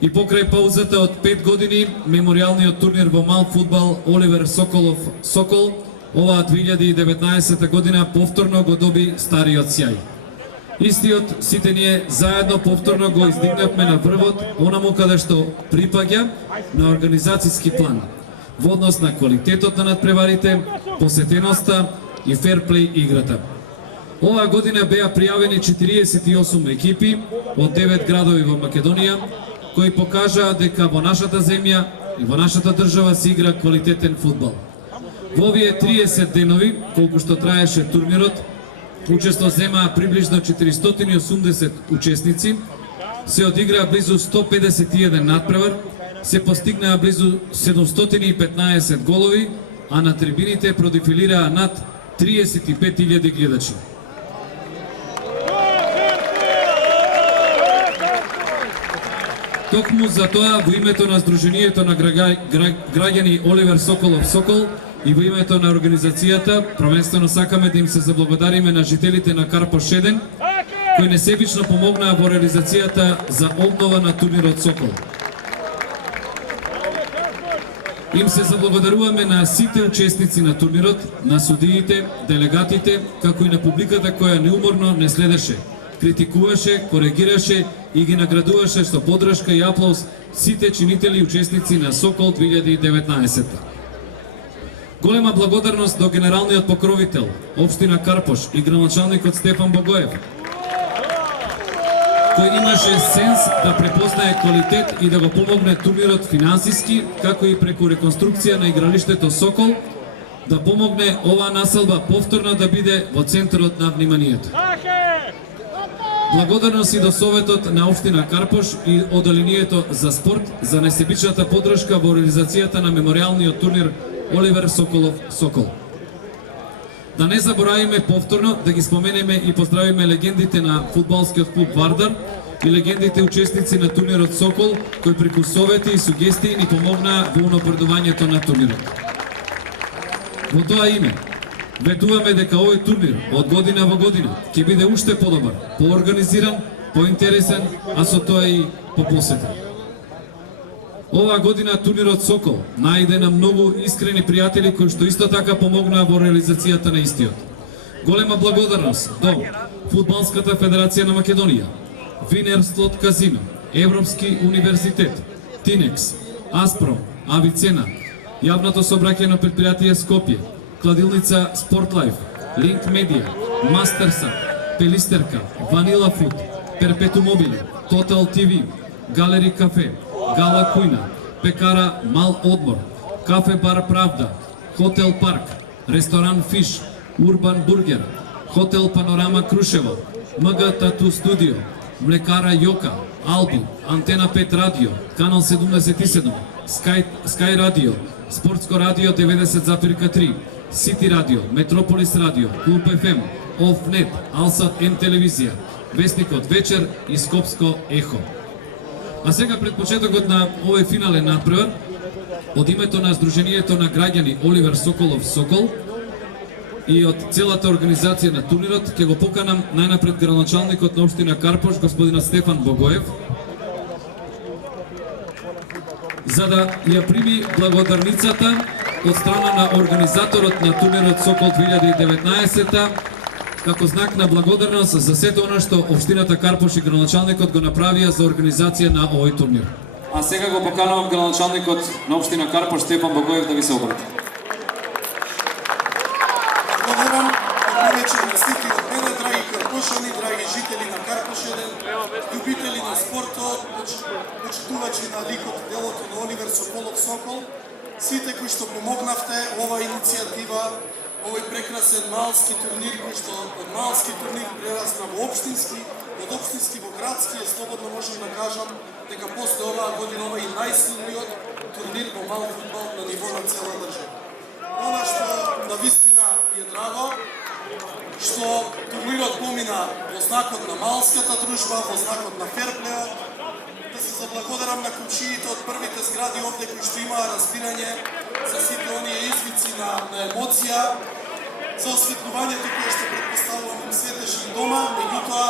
И покрај паузата од 5 години, меморијалниот турнир во мал фудбал Оливер Соколов Сокол, оваа 2019 година повторно го доби стариот сјај. Истиот сите ние заедно повторно го издигнавме на врвот, онаму каде што припаѓа на организацијски план, во однос на квалитетот на надпреварите, посетеноста и ферплей играта. Оваа година беа пријавени 48 екипи од 9 градови во Македонија, кои покажаа дека во нашата земја и во нашата држава се игра квалитетен фудбал. Во овие 30 денови, колку што траеше турнирот, учество земаа приближно 480 учесници, се одиграа близу 151 надпревар, се постигнаа близу 715 голови, а на трибините продефилираа над 35.000 гледачи. Токму за тоа, во името на Сдруженијето на граѓани Оливер Соколов Сокол и во името на организацијата, првенствено сакаме да им се заблагодариме на жителите на Карпош 1, кои несебично помогнаа во реализацијата за обнова на турнирот Сокол. Им се заблагодаруваме на сите учесници на турнирот, на судиите, делегатите, како и на публиката која неуморно не следеше, критикуваше, коригираше и ги наградуваше со подршка и аплауз сите чинители и учесници на Сокол 2019. Голема благодарност до генералниот покровител, општина Карпош и градоначалникот Стефан Богоев, кој имаше сенс да препознае квалитет и да го помогне турнирот финансиски, како и преку реконструкција на игралиштето Сокол, да помогне оваа населба повторно да биде во центарот на вниманието. Благодарност и до Советот на општина Карпош и Оделението за спорт за несебичната подршка во реализацијата на меморијалниот турнир Оливер Соколов Сокол. Да не заборавиме повторно да ги споменеме и поздравиме легендите на фудбалскиот клуб Вардар и легендите учесници на турнирот Сокол, кои преку совети и сугестии ни помогнаа во унапредувањето на турнирот. Во тоа име, ветуваме дека овој турнир од година во година ќе биде уште подобар, поорганизиран, поинтересен, а со тоа и попосетен. Оваа година турнирот Сокол најде на многу искрени пријатели кои што исто така помогнаа во реализацијата на истиот. Голема благодарност до Фудбалската федерација на Македонија, Винерслот казино, Европски универзитет, Тинекс, Аспром, Авицена, Јавното собраќајно предпријатие Скопје, Кладилница Спортлайф, Линк Медија, Мастерсат, Пелистерка, Ванила Фуд, Перпету Мобили, Тотал ТВ, Галери Кафе, Гала Кујна, Пекара Мал Одмор, Кафе Бар Правда, Хотел Парк, Ресторан Фиш, Урбан Бургер, Хотел Панорама Крушево, МГ Тату Студио, Млекара Јока, Алби, Антена 5 Радио, Канал 77, Скај Радио, Спортско радио 90,3, Сити Радио, Метрополис Радио, Клуб ФМ, Офнет, Алсат М Телевизија, Вестникот Вечер и Скопско Ехо. А сега пред почетокот на овој финален надпревар, од името на Сдруженијето на граѓани Оливер Соколов Сокол и од целата организација на турнирот, ќе го поканам најнапред градоначалникот на општина Карпош, господина Стефан Богоев, за да ја прими благодарницата од страна на организаторот на турнирот Сокол 2019 како знак на благодарност за сето оно што општината Карпош и градоначалникот го направија за организација на овој турнир. А сега го поканувам градоначалникот на општина Карпош Стефан Богоев да ви се обрати. Благодарам, добро вечер на сите од мене, драги карпошани, драги жители на Карпош 1, љубители на спортот, почитувачи на ликот и делото на Оливер Соколов Сокол, сите кои што помогнавте оваа иницијатива, овој прекрасен малски турнир кој што од малски турнир прерасна во општински, од општински во градски, слободно можам да кажам дека после оваа година ова е најсилниот турнир во мал фудбал на ниво на цела држава. Она што на вистина ми е драго, што турнирот помина во знакот на малската дружба, во знакот на ферплеот, да се заблагодарам на комшиите од првите згради овде кои што имаа разбирање за сите оние извици на емоција, за осветлувањето кое што предпоставувам им седеше и дома, меѓутоа,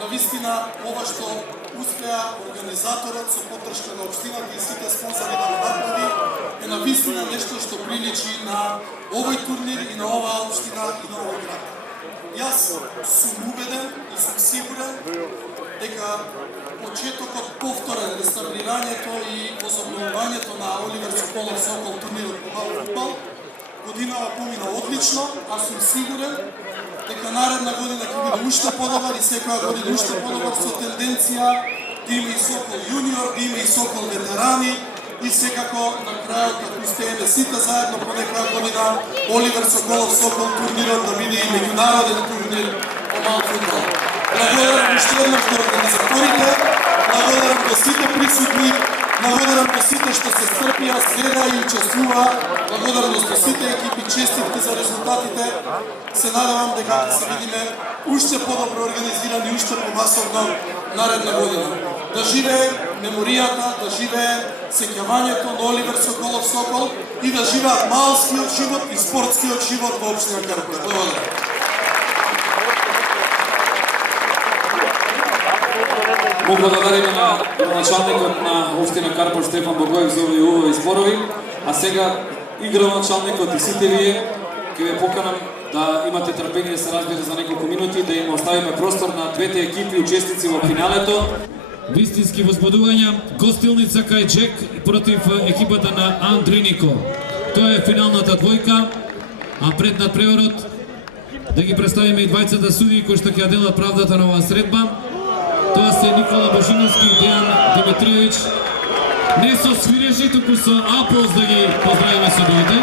на вистина, ова што успеа организаторот со поддршка на општината и сите спонзори да го направи е навистина нешто што приличи на овој турнир и на оваа општина и на овој град. Јас сум убеден и сум сигурен дека почетокот повторен реставрирањето и возобновувањето на Оливер Соколов Сокол турнирот по мал фудбал годинава помина одлично, а сум сигурен дека наредна година ќе биде уште подобар и секоја година уште подобар со тенденција да има и Сокол јуниор, да има и Сокол ветерани и секако на крајот ако успееме сите заедно по некоја година Оливер Соколов Сокол турнирот да биде и меѓународен турнир по мал фудбал. Благодарам уште еднаш на организаторите, благодарам до сите присутни, благодарам до сите што се стрпија, следа и учествува, благодарност до сите екипи, честитки за резултатите. Се надевам дека ќе се видиме уште подобро организирани, уште помасовно наредна година. Да живее меморијата, да живее сеќавањето на Оливер Соколов Сокол и да живеат малскиот живот и спортскиот живот во општина Карпош. Благодарам. Му благодариме на началникот на општина Карпош Стефан Богоев за овие убави зборови, а сега игроначалникот и сите вие ќе ве поканам да имате трпение да се разбира за неколку минути, да им оставиме простор на двете екипи учесници во финалето. Вистински возбудувања, гостилница кај Джек против екипата на Андринико. Тоа е финалната двојка, а пред надпреварот да ги представиме и двајцата судии кои што ќе делат правдата на оваа средба. Тоа се Никола Божиновски и Дејан Димитриевич. Не со свирежи, туку со аплауз да ги поздравиме судиите.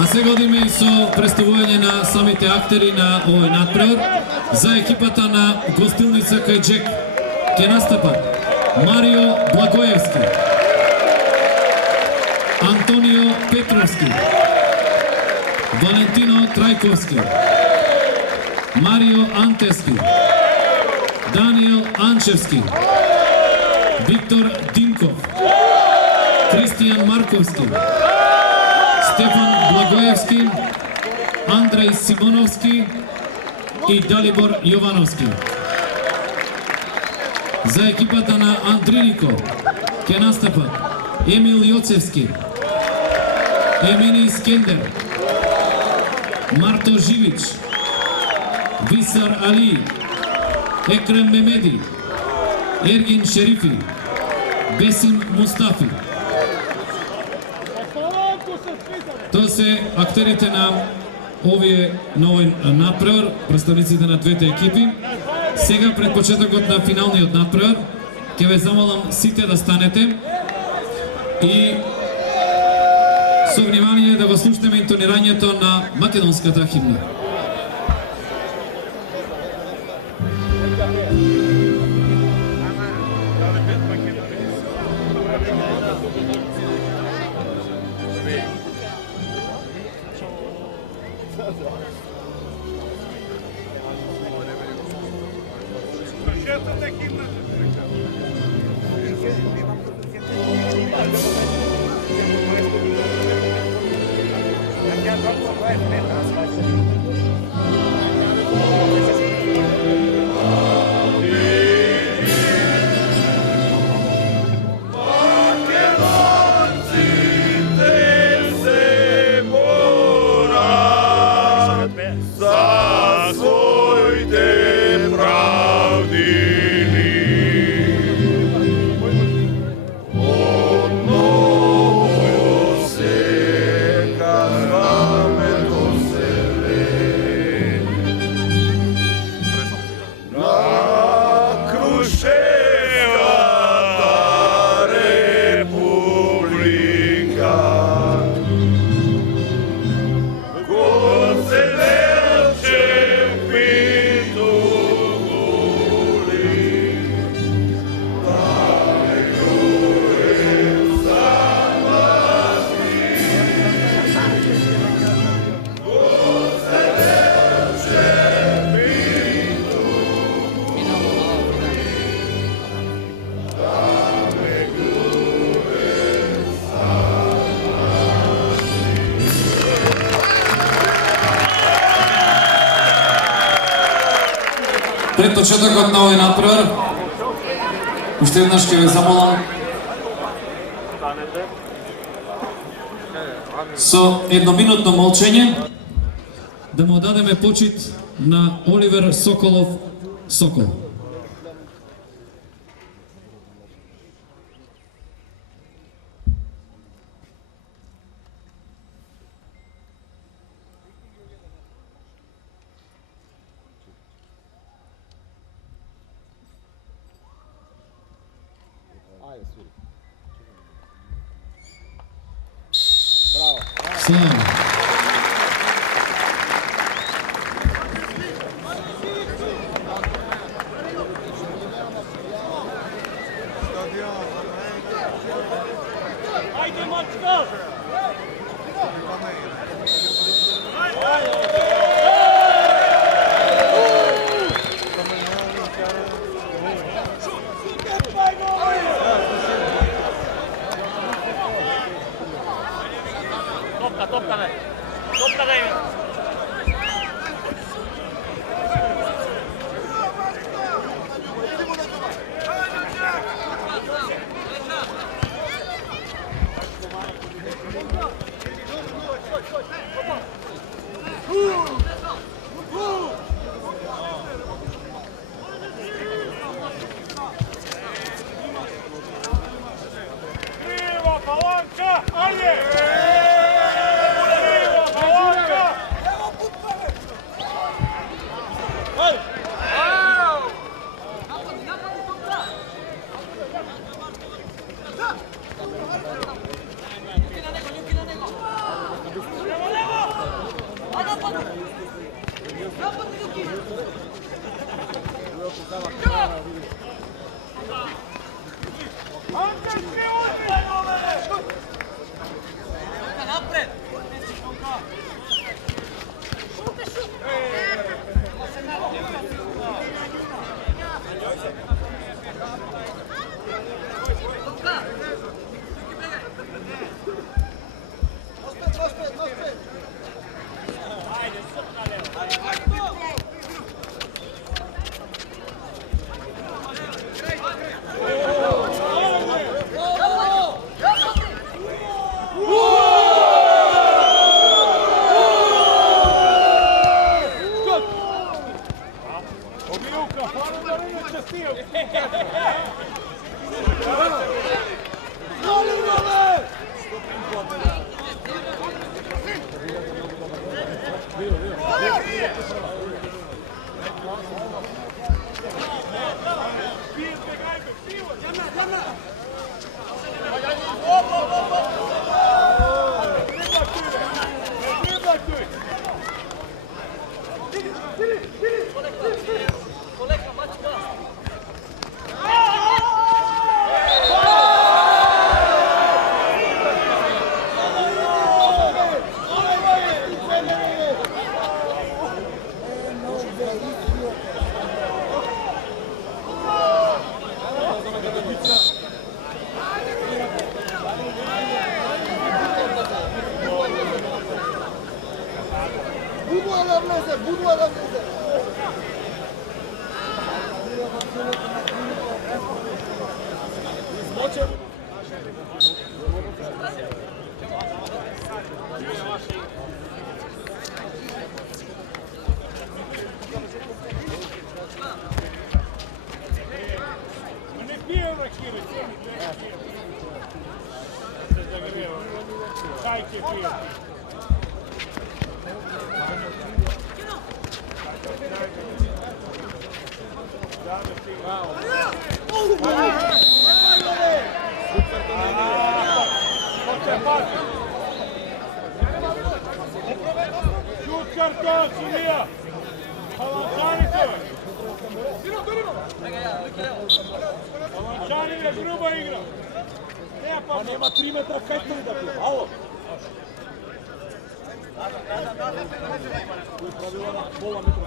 А сега одиме и со представување на самите актери на овој надпревар. За екипата на гостилница кај Джек ќе настапат Марио Благоевски, Антонио Петровски, Валентино Трајковски, Марио Антески, Даниел Анчевски, Виктор Динков, Кристијан Марковски, Стефан Благоевски, Андреј Симоновски и Далибор Јовановски. За екипата на Андринико ќе настапат Емил Јоцевски, Емини Искендер, Марто Живич, Висар Али, Екрем Мемеди, Ергин Шерифи, Бесим Мустафи. Тоа се актерите на овие нови надпревар, представниците на двете екипи. Сега пред почетокот на финалниот надпревар ќе ве замолам сите да станете и со внимание да го слушнеме интонирањето на македонската химна. почетокот на овој натпревар. Уште еднаш ќе ве замолам со едноминутно молчење да му дадеме почит на Оливер Соколов Сокол. Слава. Ajde, Mačka! Topka daj! Topka daj mi! Kriva palanka! Ajde! Nema 3 metra, kaj to da pije? Alo? To je pravila na pola metra.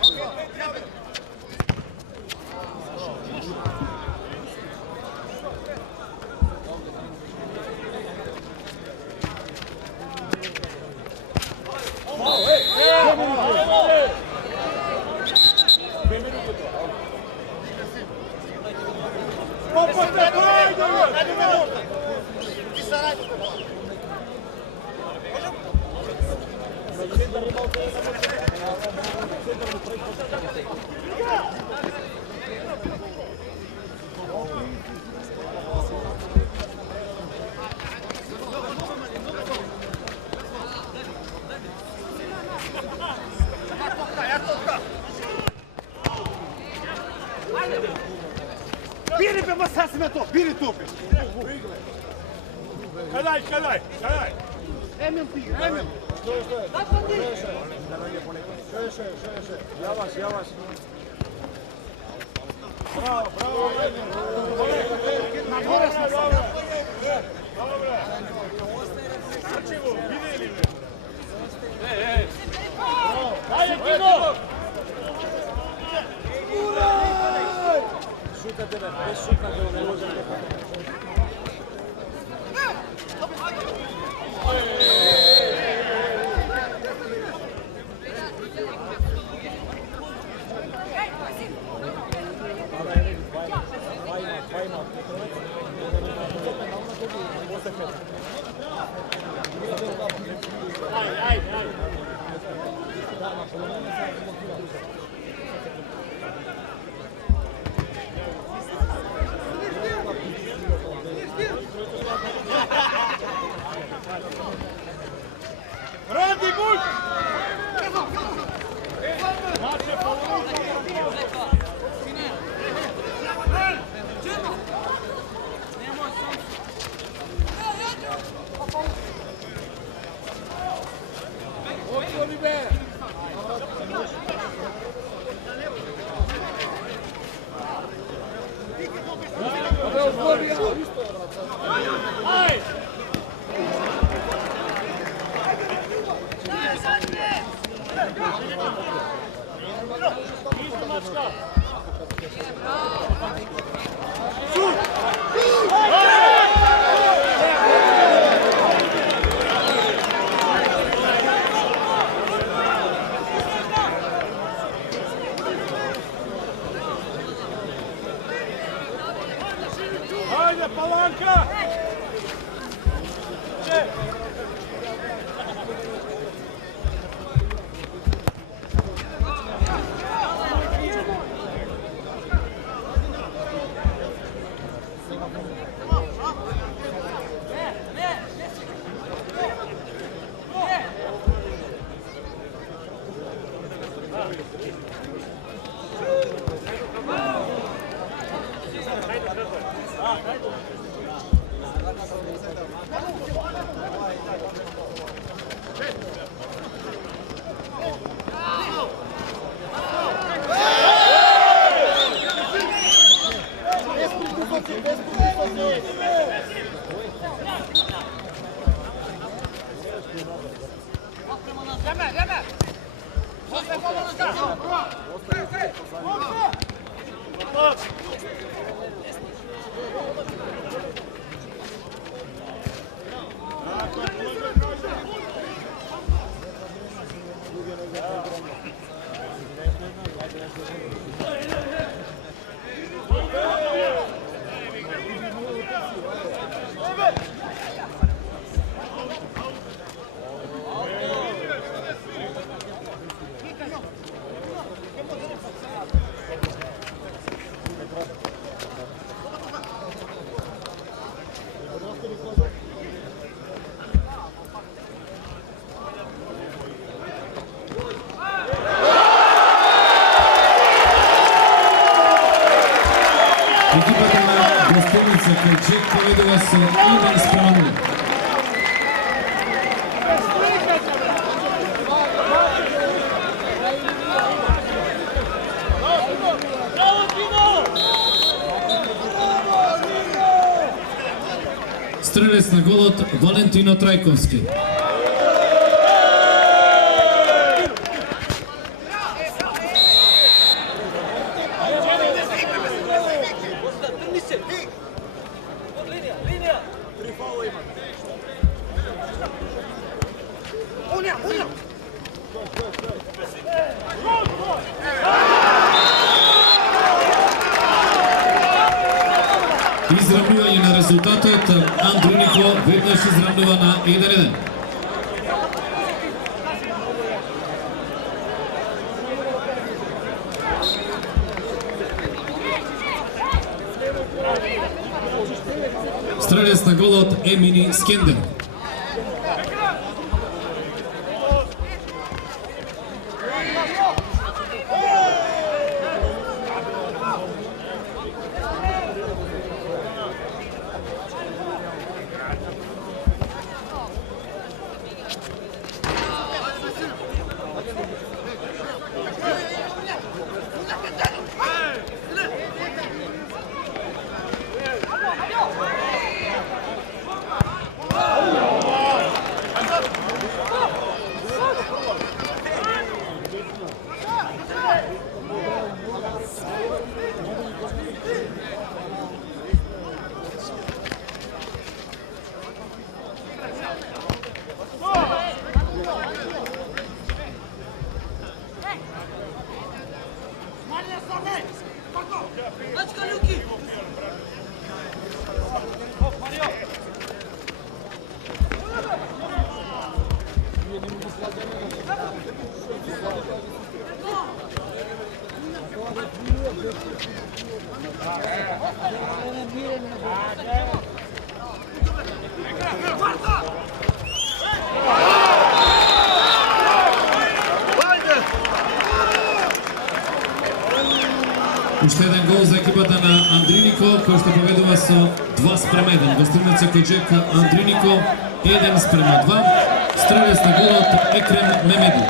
Biri pe masasime to, biri tu pe. Kalaj. Emin ti, emin. Yavaş. Bravo. Na gore smo. Ajde, Timo! Šuta tebe, bez šuta tebe ne može. Radi Guć! Ajde, Palanka! Екипата на гостеница Клечек поведува со 1:0. Стрелец на голот Валентино Трајковски. Изравнување на резултатот, Андрунико веднаш изравнува на 1-1. Стрелец на голот Емини Скендер. Уште еден гол за екипата на Андринико, кој што победува со 2:1. Гостилница Којджек Андринико 1:2. Стрелец на голот Екрем Мемеди.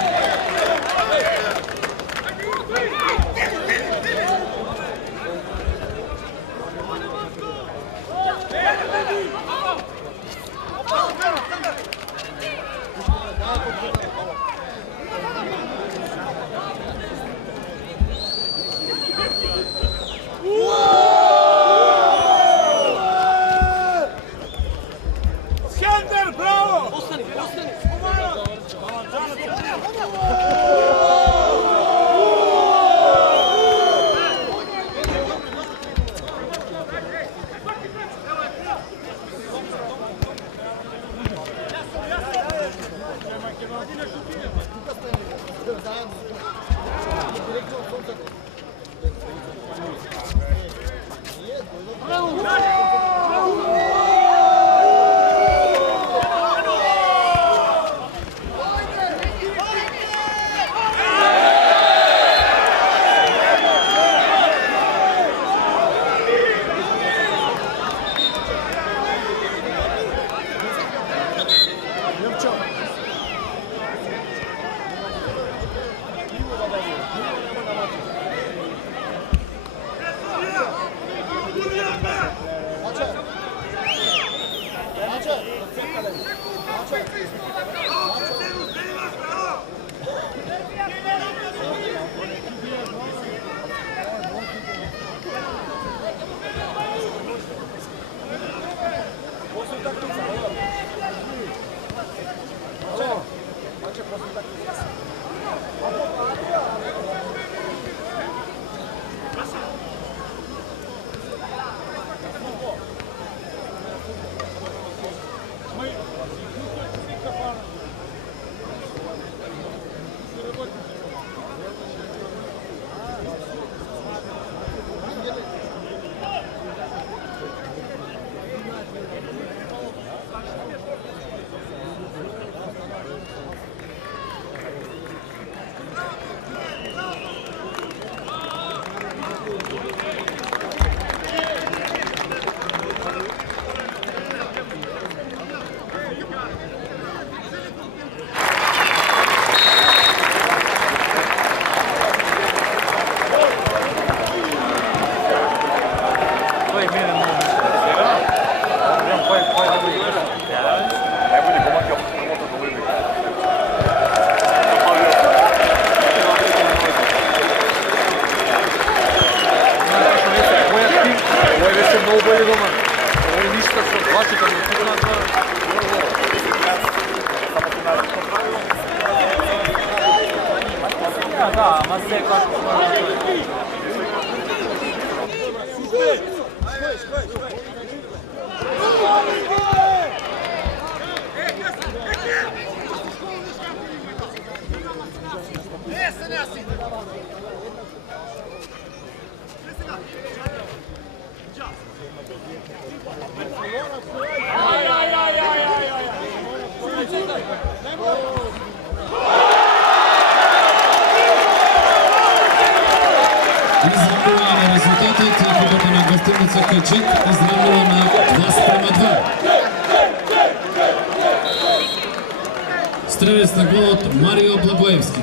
Izravnjujemo rezultate, екипата на гостиница Каджик изравнила на 2:2. Стрелец на голот Марио Благоевски.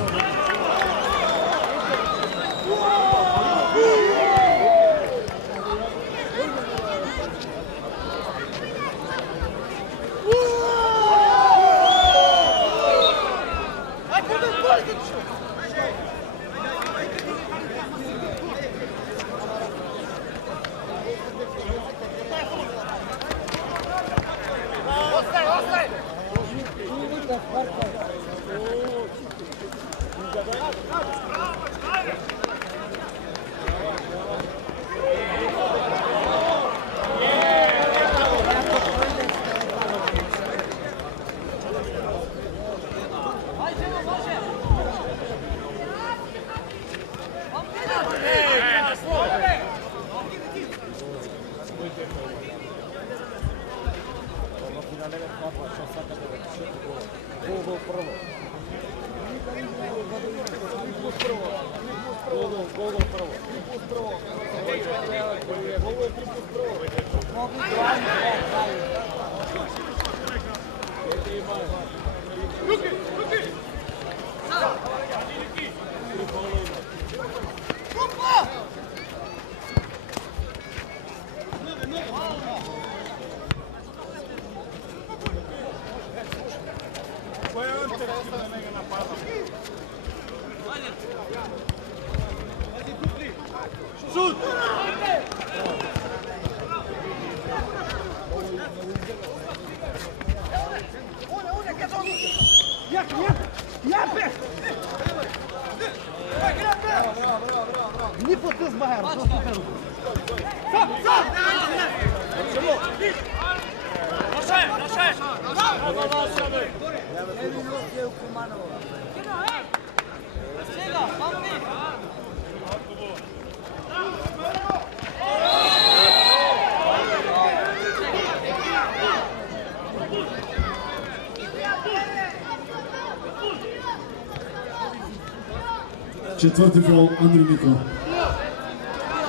Четвърти фаул Андри Нико.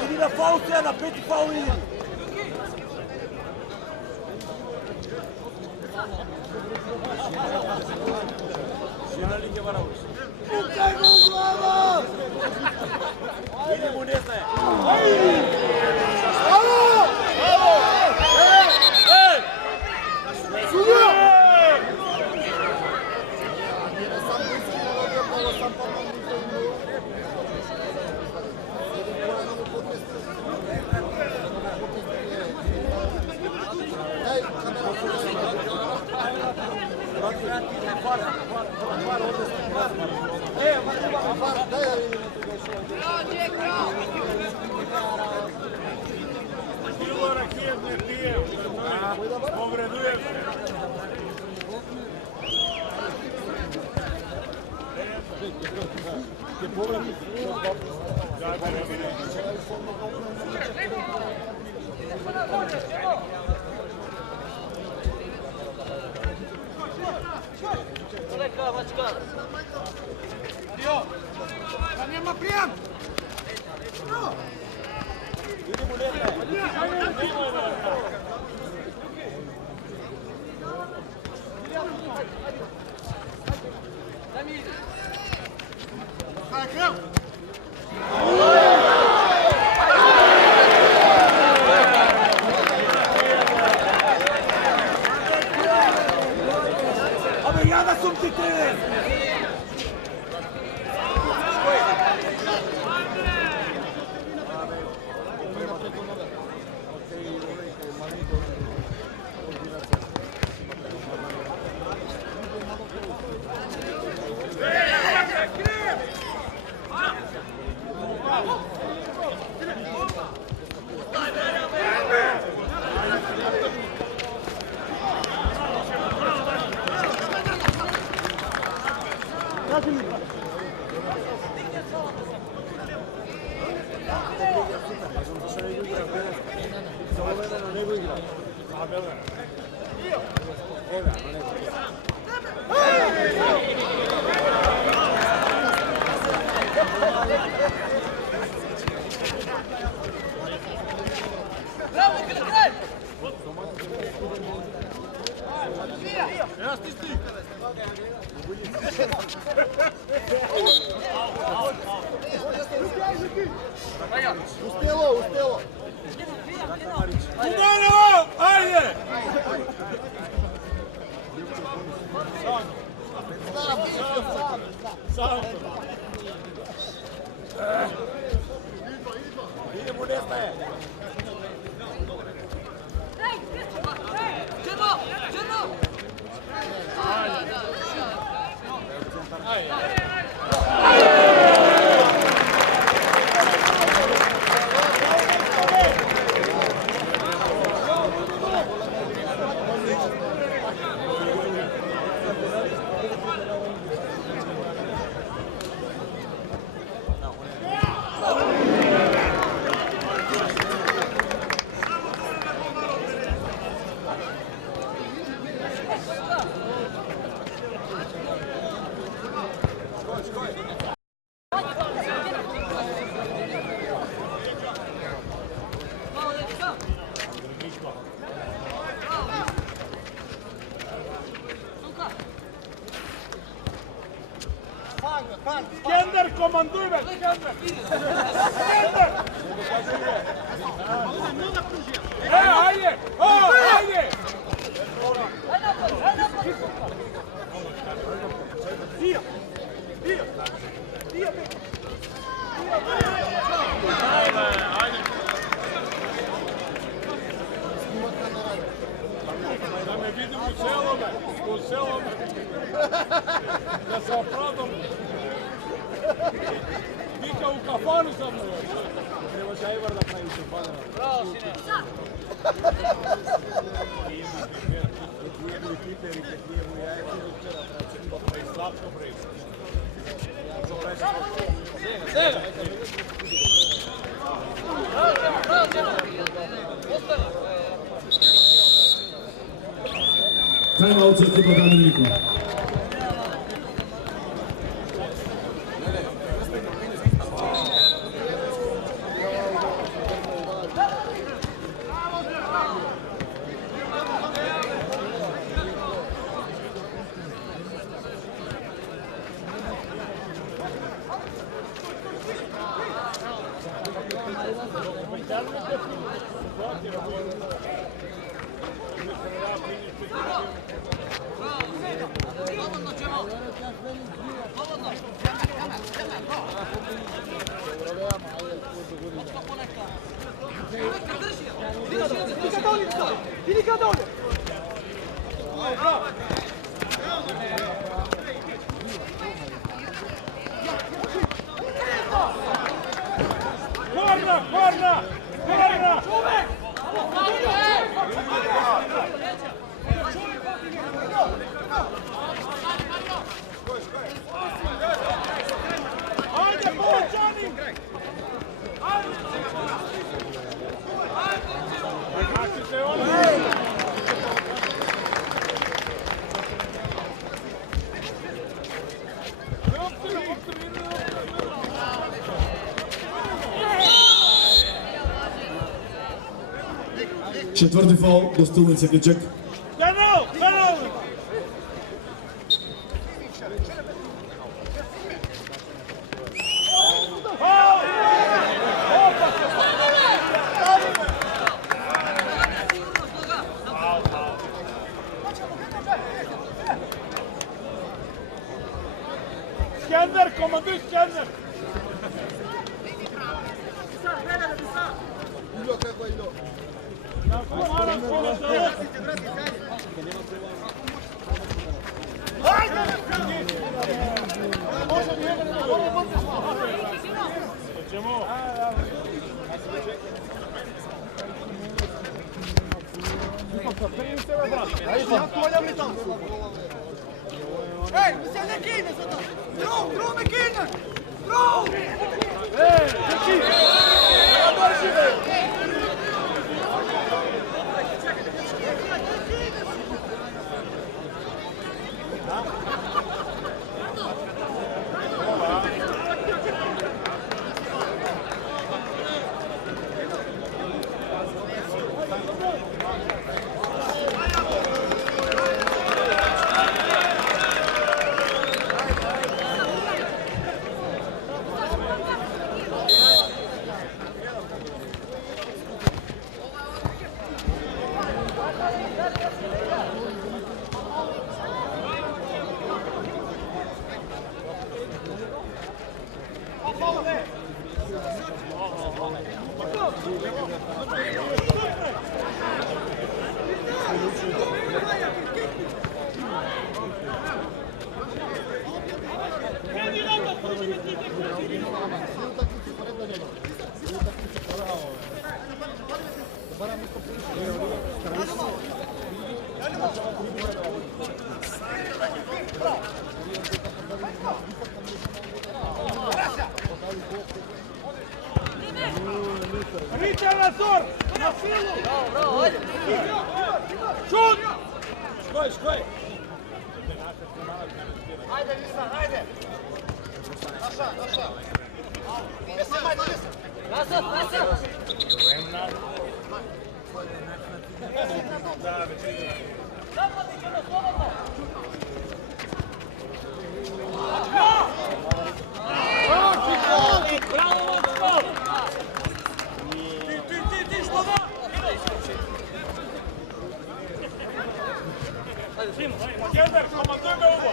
Иди на фаул сега, на пети фаул иди. Пукай го в глава! Иди му не знае. Ало! Ей! Суда! Bilo rakijet ne pije, povreduje se. Nema prijem! Абе, я да съм ти тренер! Uspjelo! Udarilo! Ajde! Sam. Idemo nestaje. Skender, komanduj me! Skender! Ajde! Ajde! Da me vidim u celome. Da se opravdam. Vika u kafanu sa mnom. Treba Šajvar da pravi kafanu. Bravo, sine. Time out za ekipa Andrej Niko. Četvrti faul, Gostulnica Grčak. Penal! Penal! Skender, komanduj Skender! Ej, se ne kine za to! Dru me kine! Dru! Ej, trči! Ja dođi! Рите Назор! На силу! Шут! Шкой! Ajde, Visa, ajde! Naša! Nazad! Ти, слова! Гендер, командуй ме ово!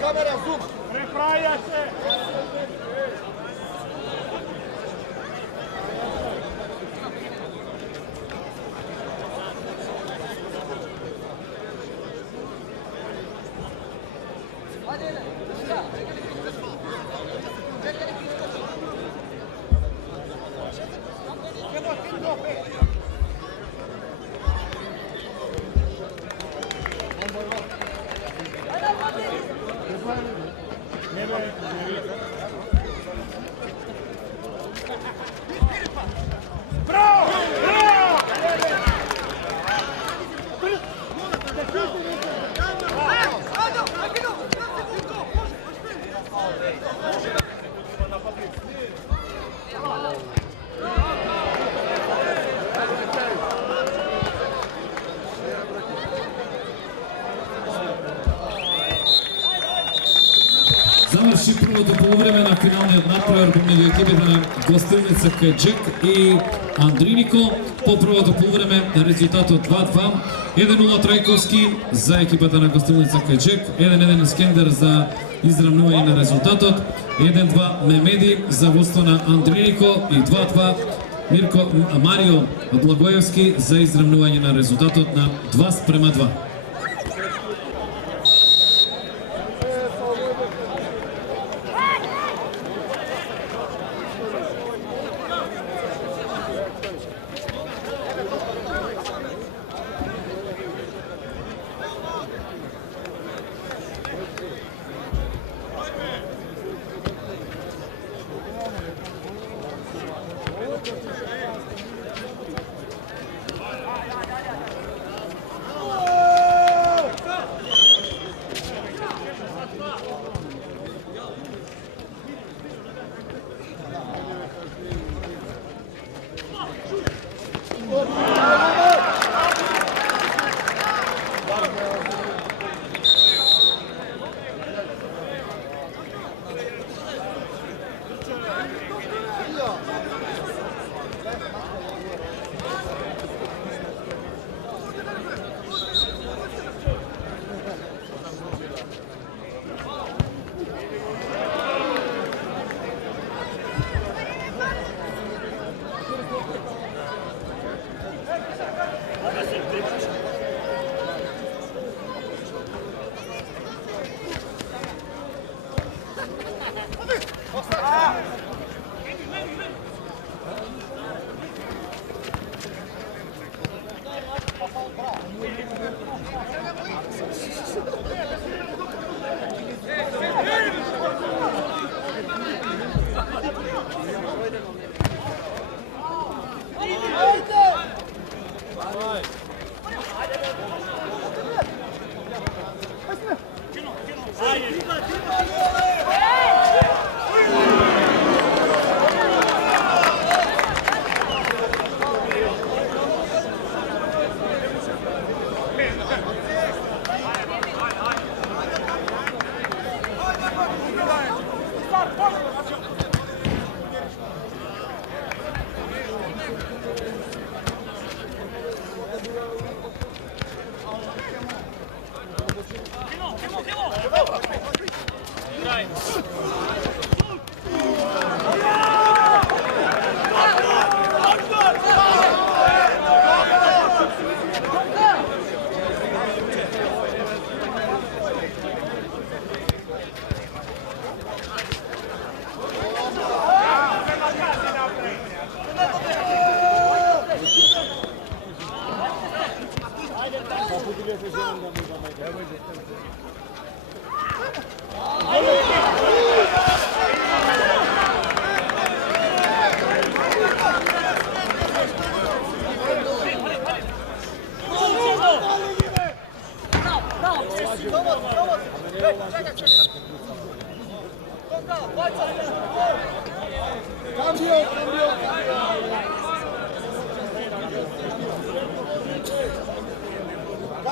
Камера, зум! Приправя се! Заврши првото полувреме на финалниот натпревар помеѓу екипите на гостилница Кајджек и Андринико. По првото полувреме резултатот 2-2, 1-0 Трајковски за екипата на гостилница Кајджек, 1-1 Скендер за изравнување на резултатот, 1-2 Мемеди за водство на Андринико и 2-2 Марио Благоевски за изравнување на резултатот на 2:2.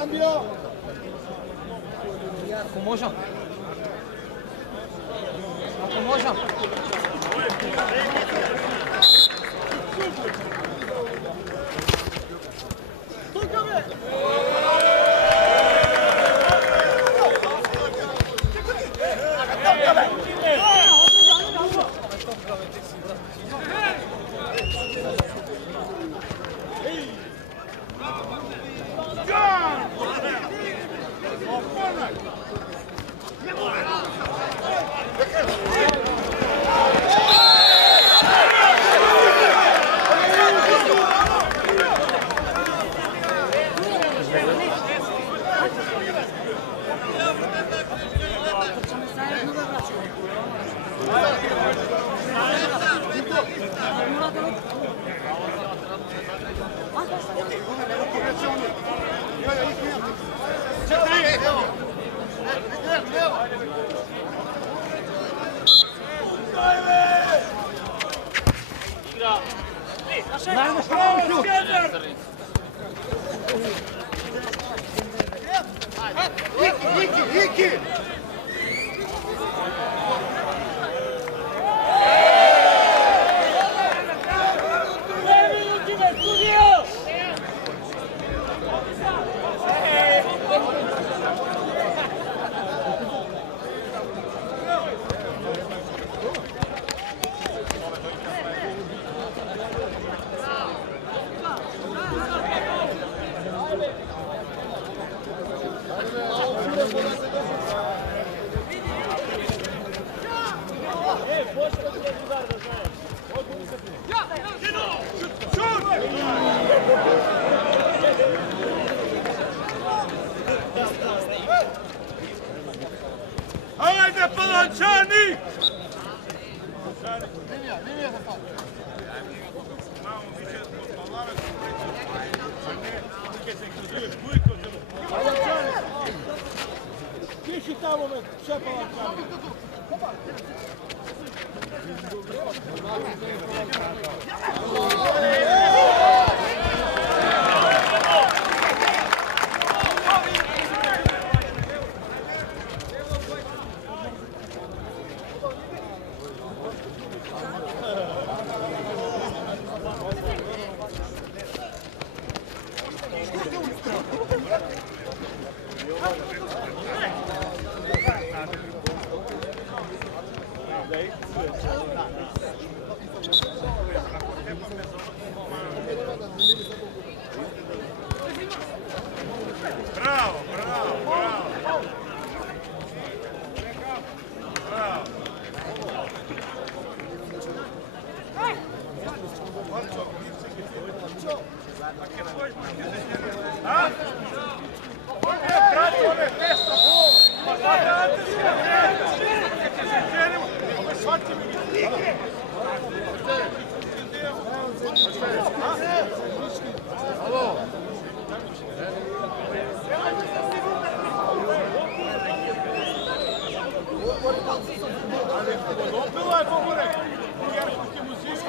Cambio. Acomoja. Acomoja. Ajde, Palančani! Tiši tamo me, še Palančani! Подопила je Bogorek. Jerkovski muzički.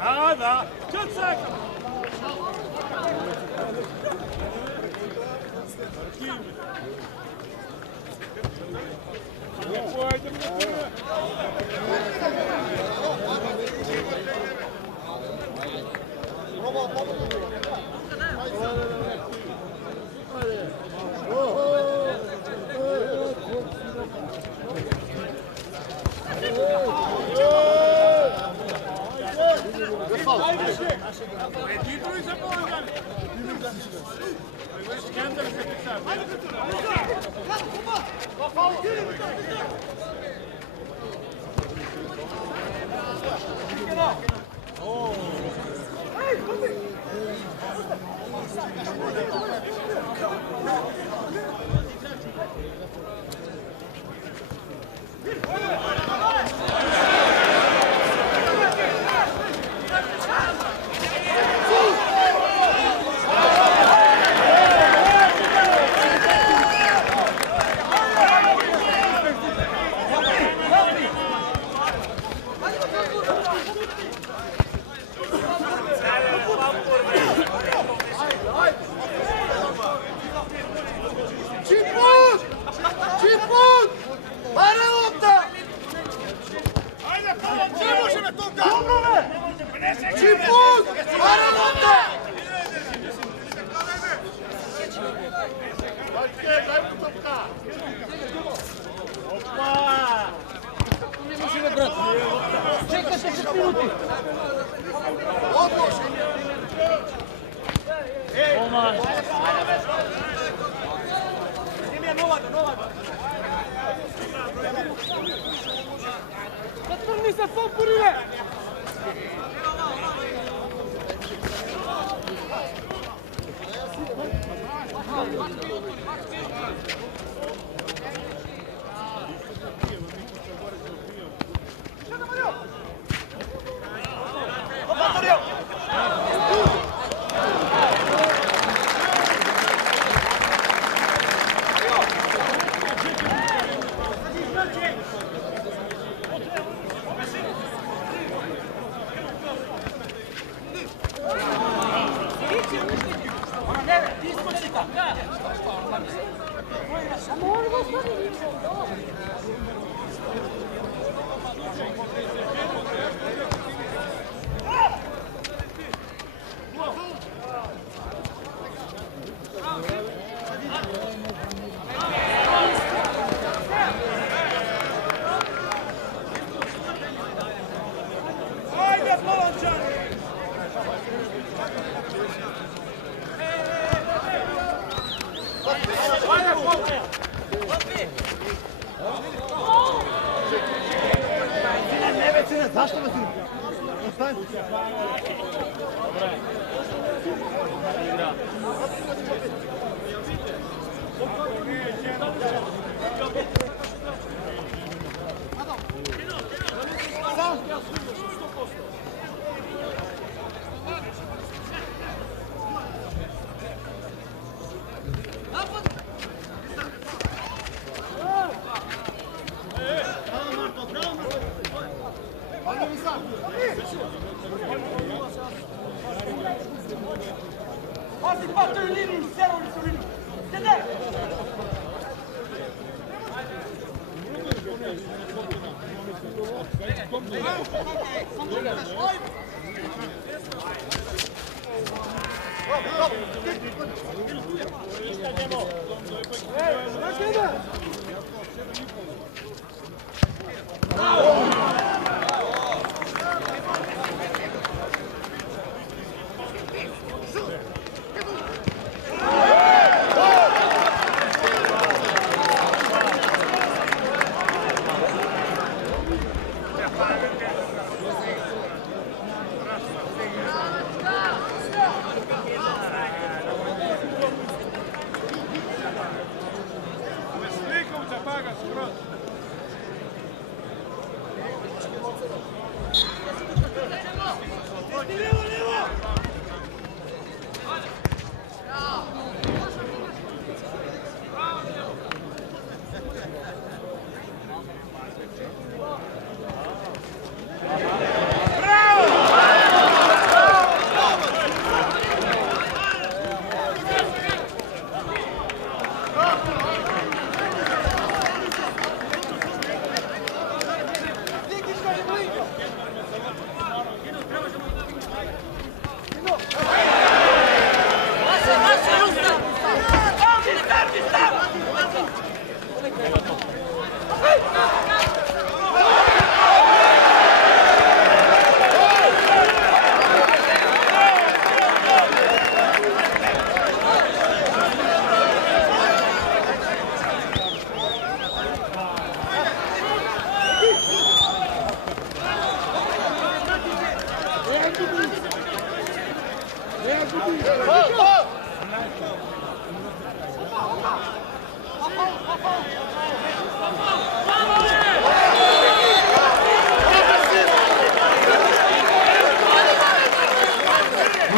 A, da. Čucak!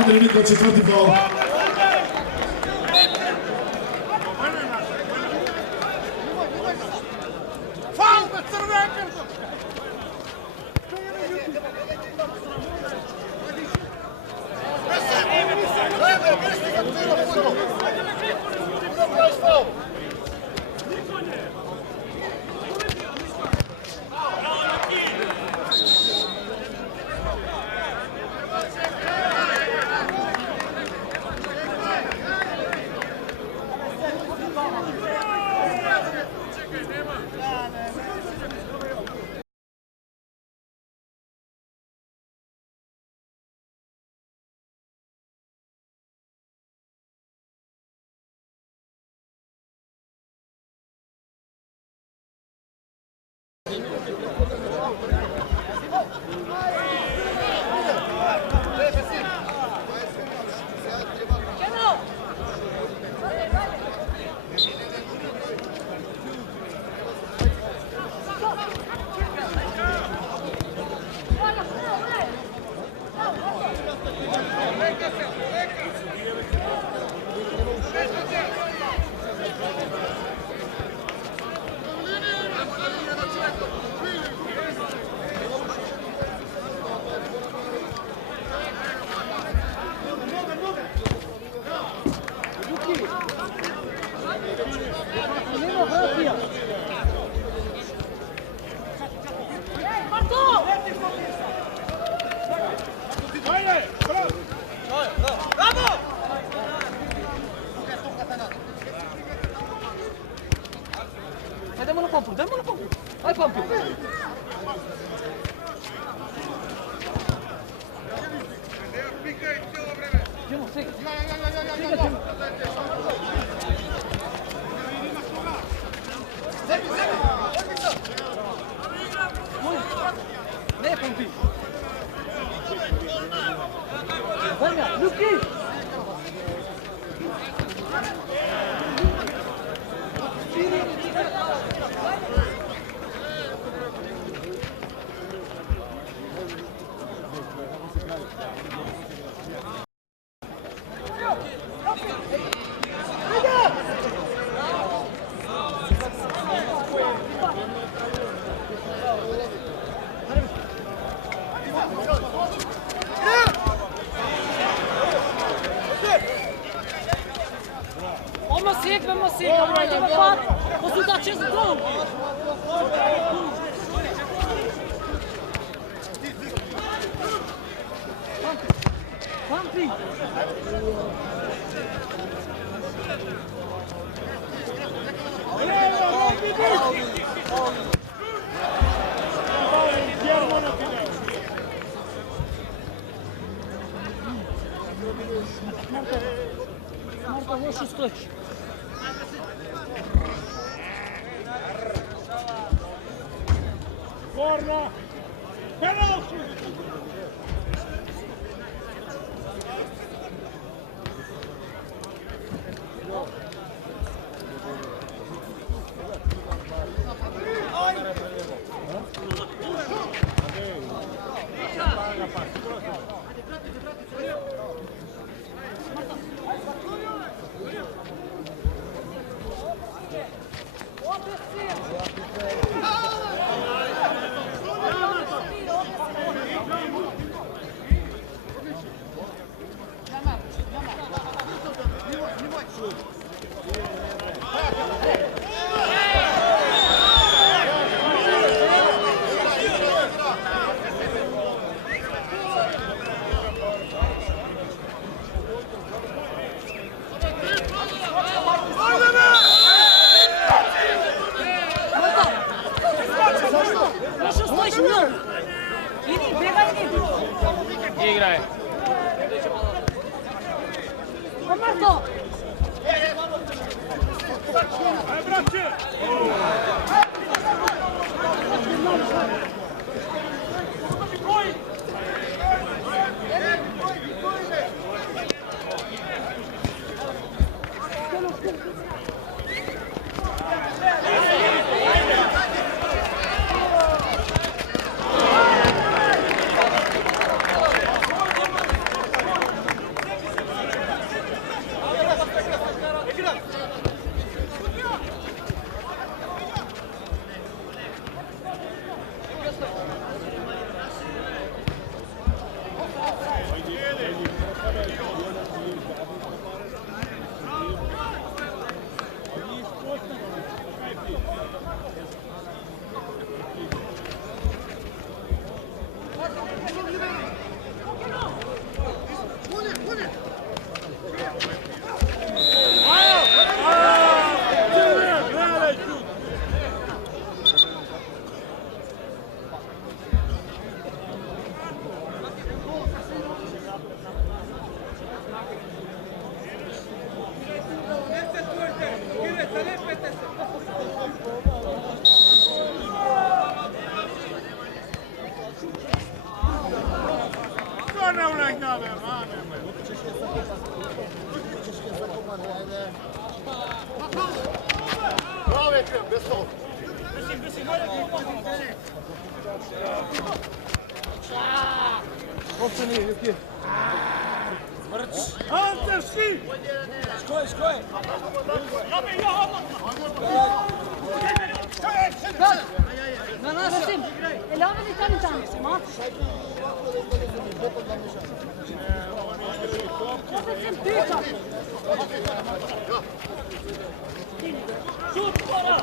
Andrej Niko, četvrti faul. Faul bez crvenke! Dai-mă la pompu, dai-mă la pompu. Hai, pompu. Timo, sega. Sega, Timo. Ne, pompi. Vanja, Luki. Vamos seca, vai, tem uma quatro. Posso dar chance de gol. Pampi. Marta, loše stojiš. Corno! Penalty! Играй. Marto! Aj, bratče! Ante, ski! Škoj! Na našem. Elove li tamo? Ma? Opet sam pričao. Šut, skora!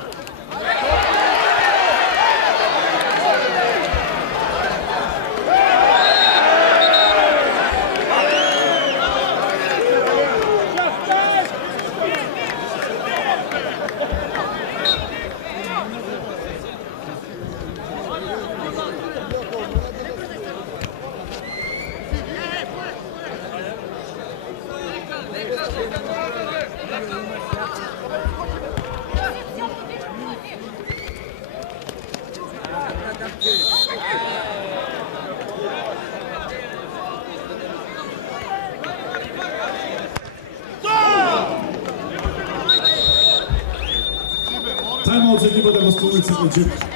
Timeout za ekipata Kostolnica Kędzierzyn.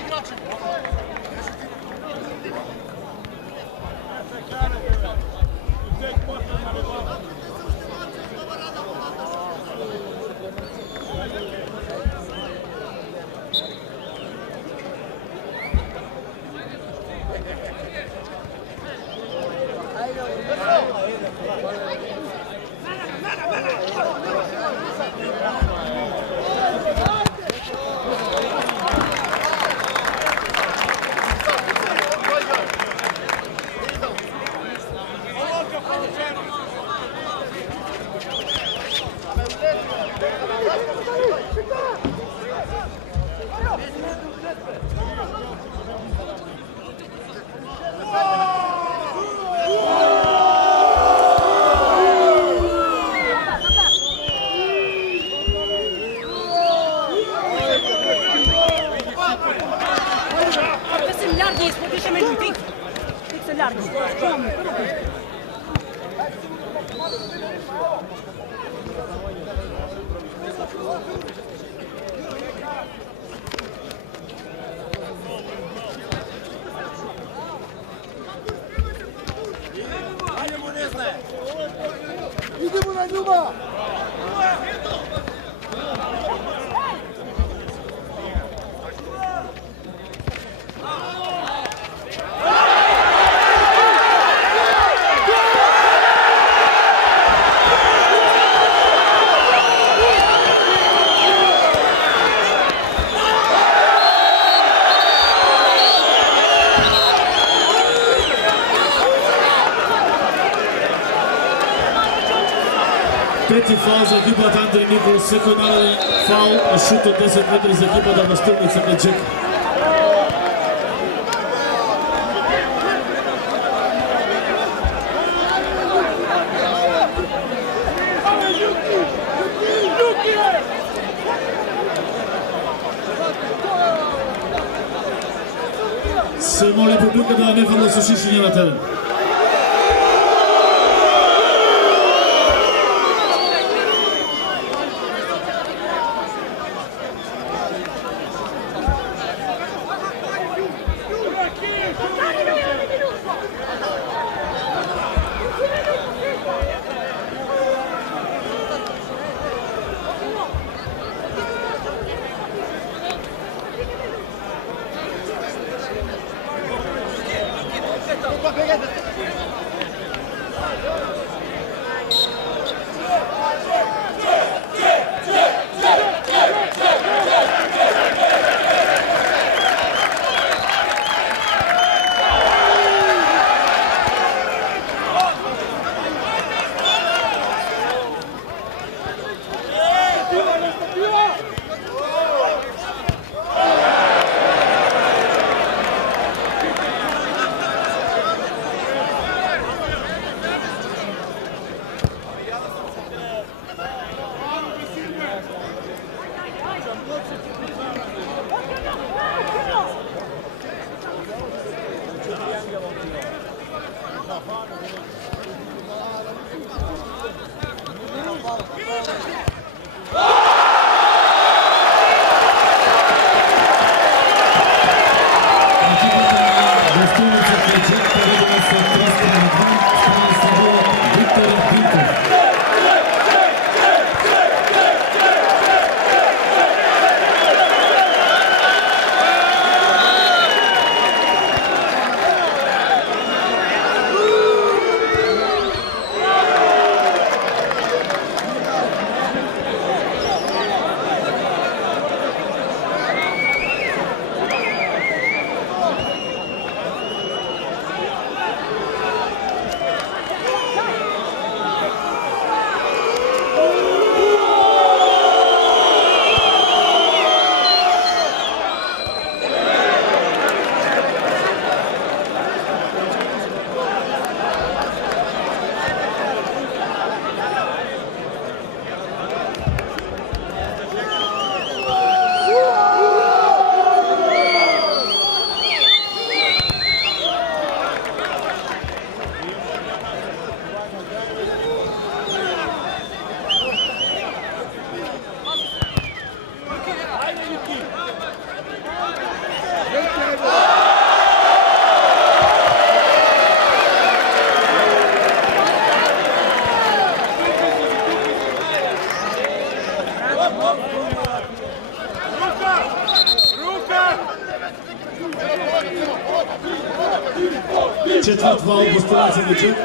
Idemo na Ljuba! Трети фаул за екипата Андреј Николов, секој нареден фаул, а шут од 10 метри за екипата Костолница Кędzierzyn. Се моли публиката да не фала со шишиња на терен. Pega четврт фаул Гостилан Сеничек.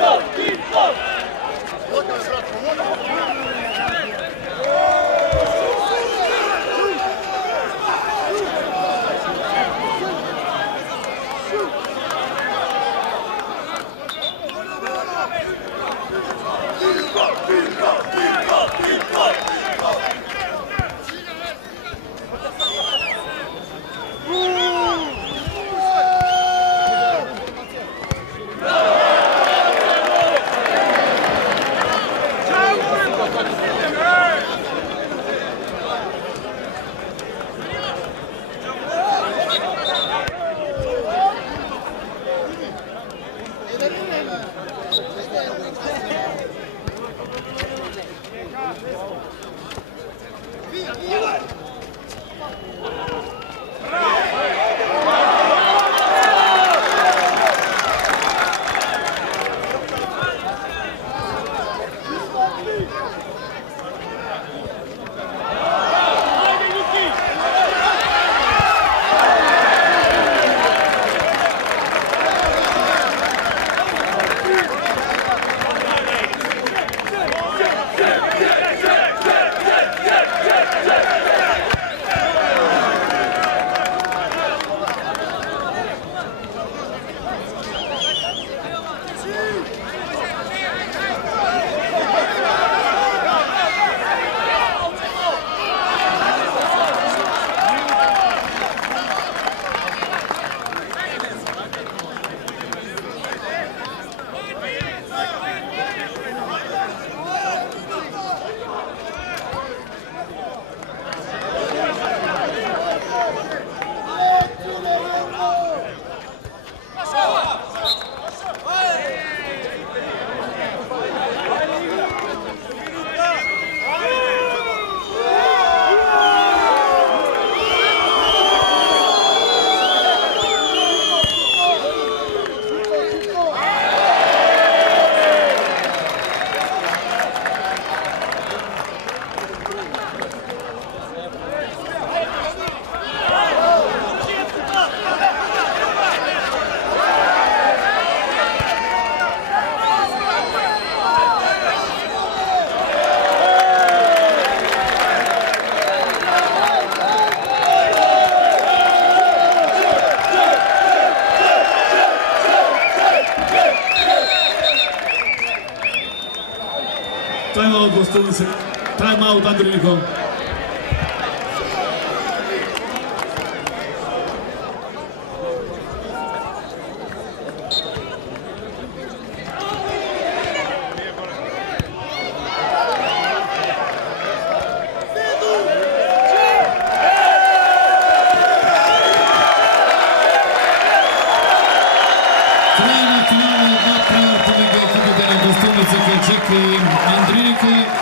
Time out Andrinikov.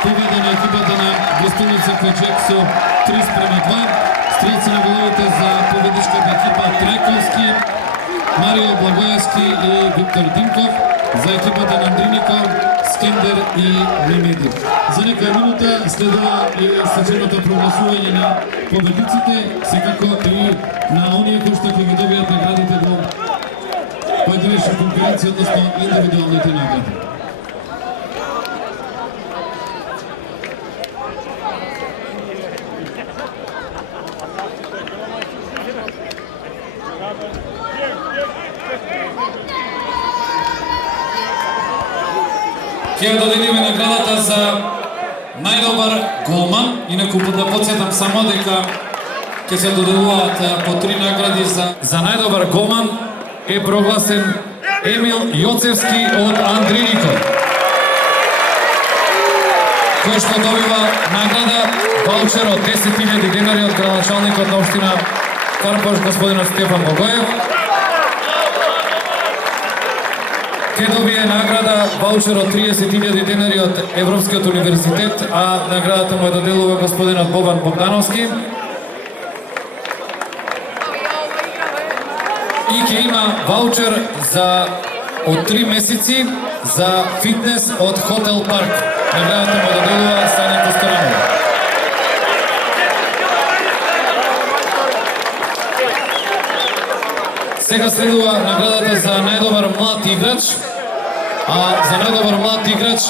Победа на екипата на Гостилница Којчек со 3:2. Стрелци на головите за победичката екипа Трајковски, Марио Благоевски и Виктор Димков. За екипата на Андриников, Скендер и Немедиев. За некоја минута следува и сеченото прогласување на победиците, секако и на оние кои што ќе ги добијат наградите во поединечна конкуренција, односно индивидуалните награди. Ќе доделиме наградата за најдобар голман. Инаку да подсетам само дека ќе се доделуваат по 3 награди за најдобар голман е прогласен Емил Јоцевски од Андриников, кој што добива награда ваучер од 10.000 денари од градоначалникот на општина Карпош господинот Стефан Богоев. Ке добие награда ваучер од 30.000 денари од Европскиот универзитет, а наградата му е доделува господинот Бобан Богдановски. И ќе има ваучер од 3 месеци за фитнес од Хотел Парк. Наградата му е доделува Сања Косторанова. Сега следува наградата за најдобар млад играч, а за најдобар млад играч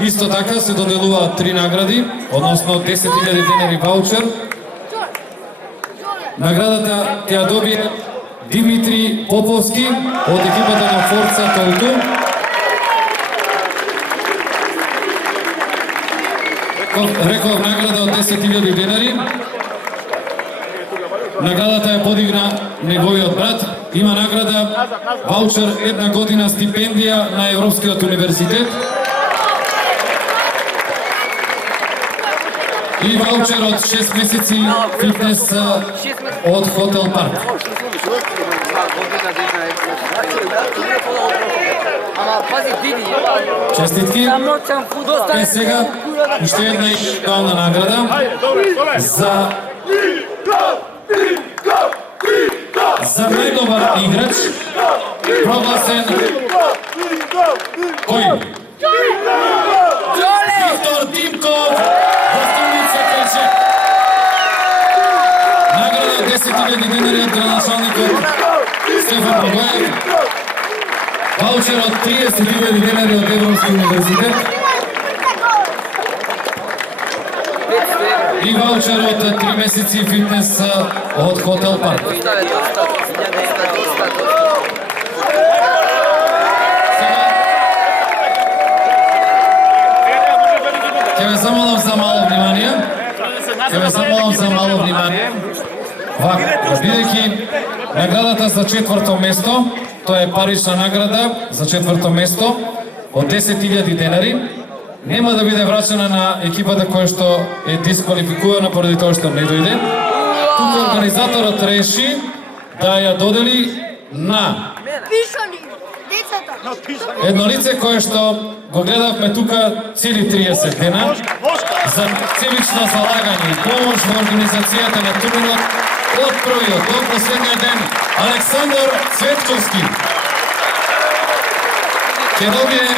исто така се доделуваат 3 награди, односно 10.000 денари ваучер. Наградата ќе ја добие Димитри Поповски од екипата на Форца Толту. Реков награда од 10.000 денари. Наградата ја подигна неговиот брат. Има награда ваучер 1 година стипендија на Европскиот универзитет. И ваучер од 6 месеци фитнес од Хотел Парк. Честитки. Е сега уште една индивидуална награда за најдобар играч прогласен кој? Виктор Димков, Гостилница Кајчек. Награда 10.000 денари од градоначалникот Стефан Богоев. Ваучер од 30.000 денари од Европски универзитет. И ваучер од 3 месеци фитнес од Хотел Парк. Ќе ве замолам за мало внимание. Бидејќи наградата за 4-то место, тоа е парична награда за 4-то место од 10.000 денари, нема да биде врачена на екипата која што е дисквалификувана поради тоа што не дојде. Тука организаторот реши да ја додели на едно лице кое што го гледавме тука цели 30 дена за целично залагање и помош во организацијата на турнирот од првиот до последниот ден. Александар Цветковски ќе добие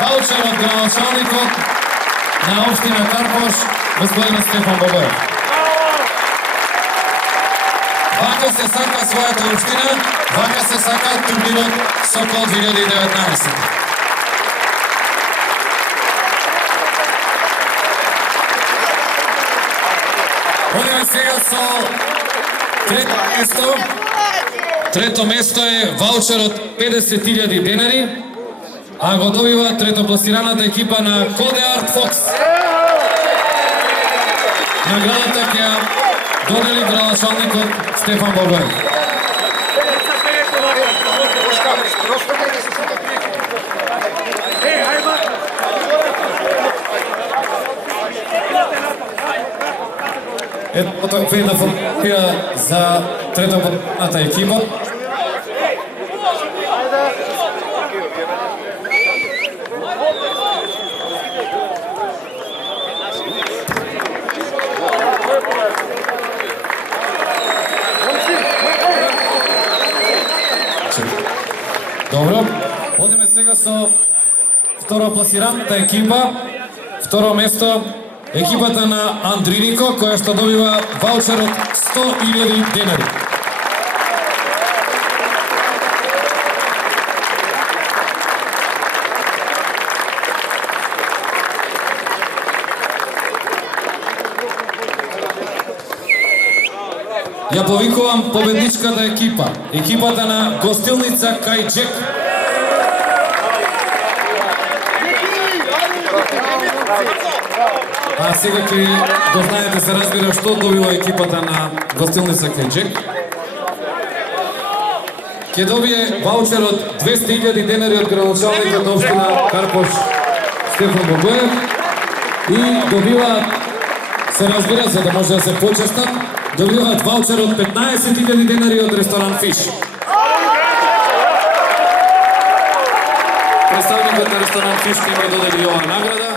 ваучер од градоначалникот на општина Карпош, господин Стефан Богоев. Вака се сака својата општина, вака се сака турнирот Сокол 2019. Одиме сега со трето место. Трето место е ваучер од 50.000 денари, а го добива третопласираната екипа на Коде Арт Фокс. Наградата ќе додели градоначалникот Стефан Богоев. Ето тоа е една фотографија за третопласираната екипа. Добро, одиме сега со второпласираната екипа. Второ место екипата на Андринико, која што добива ваучер од 100.000 денари. Ја повикувам победничката екипа, екипата на Гостилница Кајчек. А сега ќе дознаете, се разбира, што добива екипата на Гостилница Кајчек. Ќе добие ваучер од 200.000 денари од градоначалникот на општина Карпош Стефан Богоев и добиваат, се разбира, за да може да се почестат, добиваат ваучер од 15.000 денари од ресторан Фиш. Представникот на ресторан Фиш ќе ми додели оваа награда.